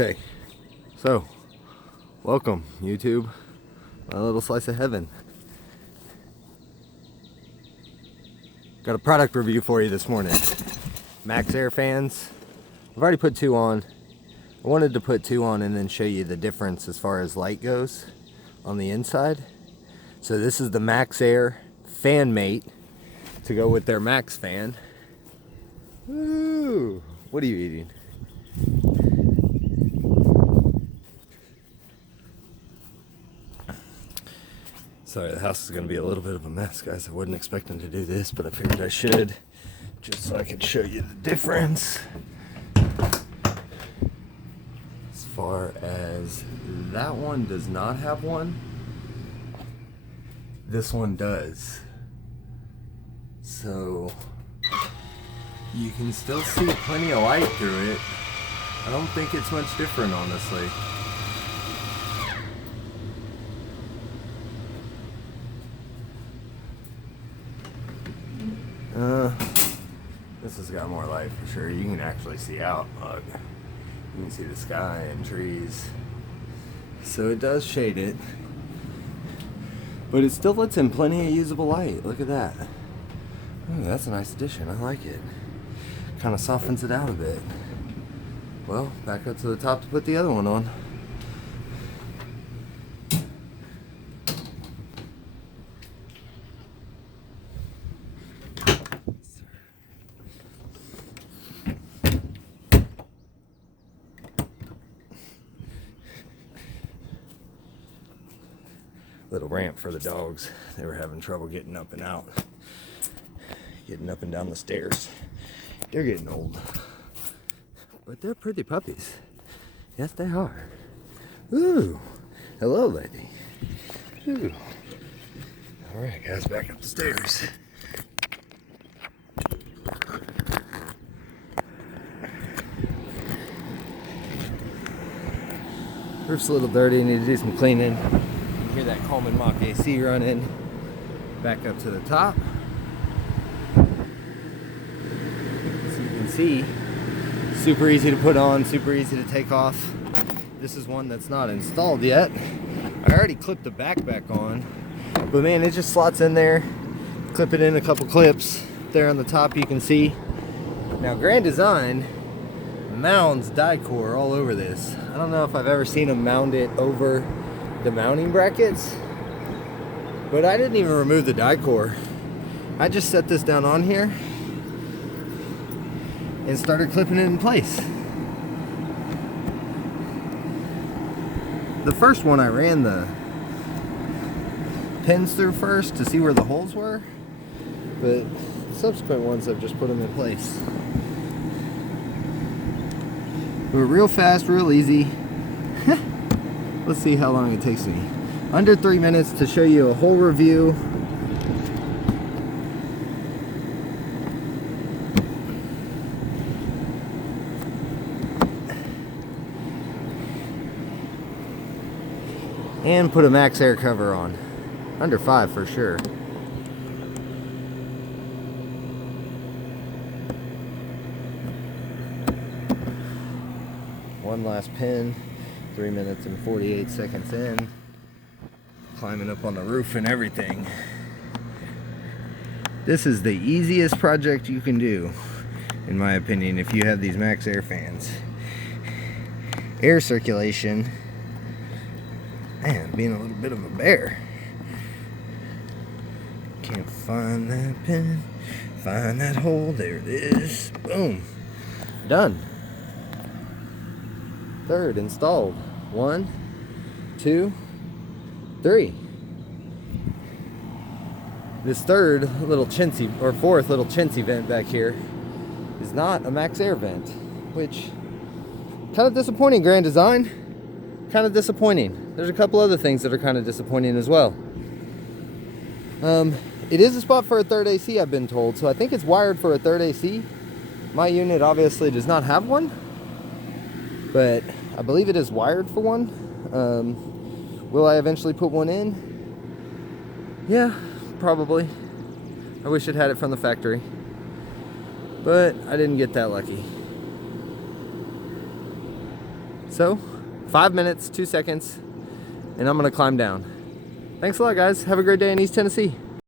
Okay, so welcome YouTube, my little slice of heaven. Got a product review for you this morning. MaxxAir fans. I've already put 2 on. I wanted to put 2 on and then show you the difference as far as light goes on the inside. So this is the MaxxAir Fanmate to go with their Max fan. Ooh, what are you eating? Sorry, the house is going to be a little bit of a mess, guys. I wasn't expecting to do this, but I figured I should, just so I could show you the difference. As far as that one does not have one, this one does. So you can still see plenty of light through it. I don't think it's much different, honestly. This has got more light for sure. You can actually see out. Look, you can see the sky and trees. So it does shade it, but it still lets in plenty of usable light. Look at that. Ooh, that's a nice addition. I like it. Kind of softens it out a bit. Well, back up to the top to put the other one on. Little ramp for the dogs. They were having trouble getting up and out, getting up and down the stairs. They're getting old, but they're pretty puppies. Yes, they are. Ooh, hello, lady. Ooh. All right, guys, back up the stairs. Roof's a little dirty. Need to do some cleaning. Hear that Coleman Mach AC running. Back up to the top. So you can see, super easy to put on, super easy to take off. This is one that's not installed yet. I already clipped the back on, but man, it just slots in there. Clip it in a couple clips. There on the top you can see. Now Grand Design mounds die-core all over this. I don't know if I've ever seen them mount it over the mounting brackets, but I didn't even remove the die-core. I just set this down on here and started clipping it in place. The first one I ran the pins through first to see where the holes were, but the subsequent ones I've just put them in place. They were real fast, real easy. Let's see how long it takes me. Under 3 minutes to show you a whole review. And put a MaxxAir cover on. Under 5 for sure. One last pin. 3 minutes and 48 seconds in. Climbing up on the roof and everything. This is the easiest project you can do, in my opinion, if you have these MaxxAir fans. Air circulation. Man, being a little bit of a bear. Can't find that pin. Find that hole. There it is. Boom. Done. Third installed. 1, 2, 3. This third little chintzy, or fourth little chintzy vent back here is not a MaxxAir vent, which kind of disappointing. Grand Design, kind of disappointing. There's a couple other things that are kind of disappointing as well. It is a spot for a third AC, I've been told, so I think it's wired for a third AC. My unit obviously does not have one, but I believe it is wired for one. Will I eventually put one in? Yeah, probably. I wish it had it from the factory, but I didn't get that lucky. So 5 minutes, 2 seconds, and I'm gonna climb down. Thanks a lot, guys. Have a great day in East Tennessee.